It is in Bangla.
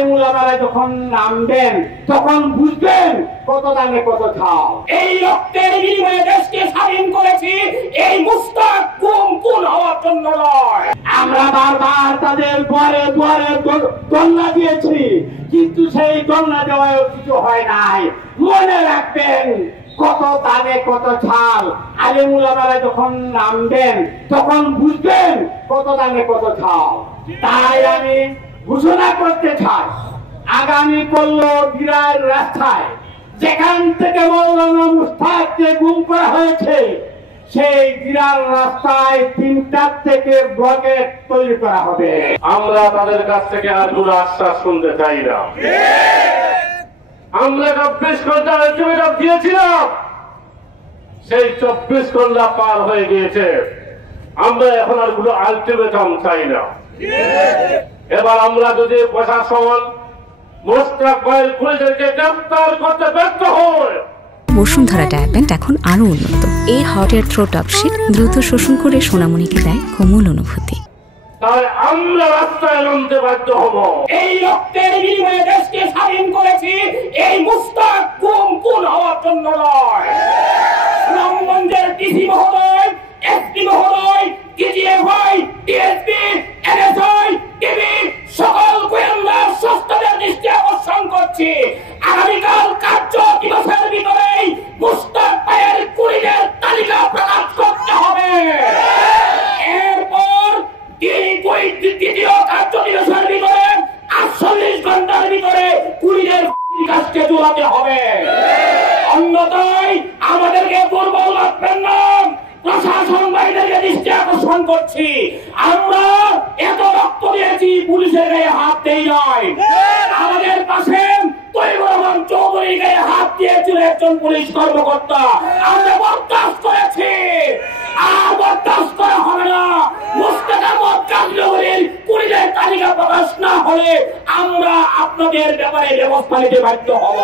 আলেম ওলামারা যখন নামবেন তখন বুঝবেন কত দামে কত ছাও। এই রক্তের বিনিময়ে দেশকে স্বাধীন করেছি, এই মুস্তাক গুম হওয়ার জন্য নয়। আমরা বারবার তাদের দুয়ারে দুয়ারে দোলনা দিয়েছি, কিন্তু সেই দোলনা দেওয়ায় কিছু হয় নাই। মনে রাখবেন কত দামে কত ছাল। আলেম ওলামারা যখন নামবেন তখন বুঝবেন কত দামে কত ছাল। তাই আমি ঘোষণা করতে চাই, আগামী পল্লবীরার রাস্তায় যেখান থেকে মৌলানা মুস্তাককে গুম করা হয়েছে সেই বিরার রাস্তায় 3টা থেকে ব্লকেট তৈরি করা হবে। আমরা তাদের কাছ থেকে আর কোনো আশ্বাস শুনতে চাই না। আমরা 24 ঘন্টা আলটিমেটাম দিয়েছিলাম, সেই 24 ঘন্টা পার হয়ে গিয়েছে। আমরা এখন আর কোনো আলটিমেটাম চাই না। এবার আমরা যদি প্রশাসন মোস্তাক ভাইয়ের খুনিদেরকে গ্রেফতার করতে ব্যর্থ হয়, বসুন্ধরা ডায়াপেন্ট এখন আরো উন্নত। এই হট এয়ার থ্রো টপশিট দ্রুত শোষণ করে সোনামণিকে দেয় কোমল অনুভূতি। তাই আমরা রাস্তায় নামতে বাধ্য হব। এই রক্তের বিনিময়ে দেশকে স্বাধীন করেছি, এই মুস্তাক গুম হওয়ার জন্য নয়। রামগঞ্জের ডিসি মহোদয়, এসপি মহোদয়, ডিজিএফআই, ডিএসপি, এনএসআই, টিভি সকল গোয়েন্দা সংস্থাদের দৃষ্টি আকর্ষণ করছি, আগামীকাল কার্য দিবসের ভিতরেই মুস্তাক ভাইয়ের খুনিদের তালিকা প্রকাশ করতে হবে। এরপর দ্বিতীয় কার্য দিবসের ভিতরে 48 ঘন্টার ভিতরে খুনিদের কাজকে জোড়াতে হবে। অন্যথায় আমাদেরকে দুর্বল রাখবেন না। প্রশাসন ভাইদেরকে দৃষ্টি আকর্ষণ করছি, আমরা এত রক্ত দিয়েছি, পুলিশের গায়ে হাত দেই নাই। আমাদের পাশে তৈবুর রহমান চৌধুরীর গায়ে হাত দিয়েছিল একজন পুলিশ কর্মকর্তা, আমরা বরদাস্ত করেছি, আর বরদাস্ত করা হবে না। মুস্তাক আহমদ কাজীর পুলিশের তালিকা প্রকাশ না হলে আমরা আপনাদের ব্যাপারে ব্যবস্থা নিতে বাধ্য হব।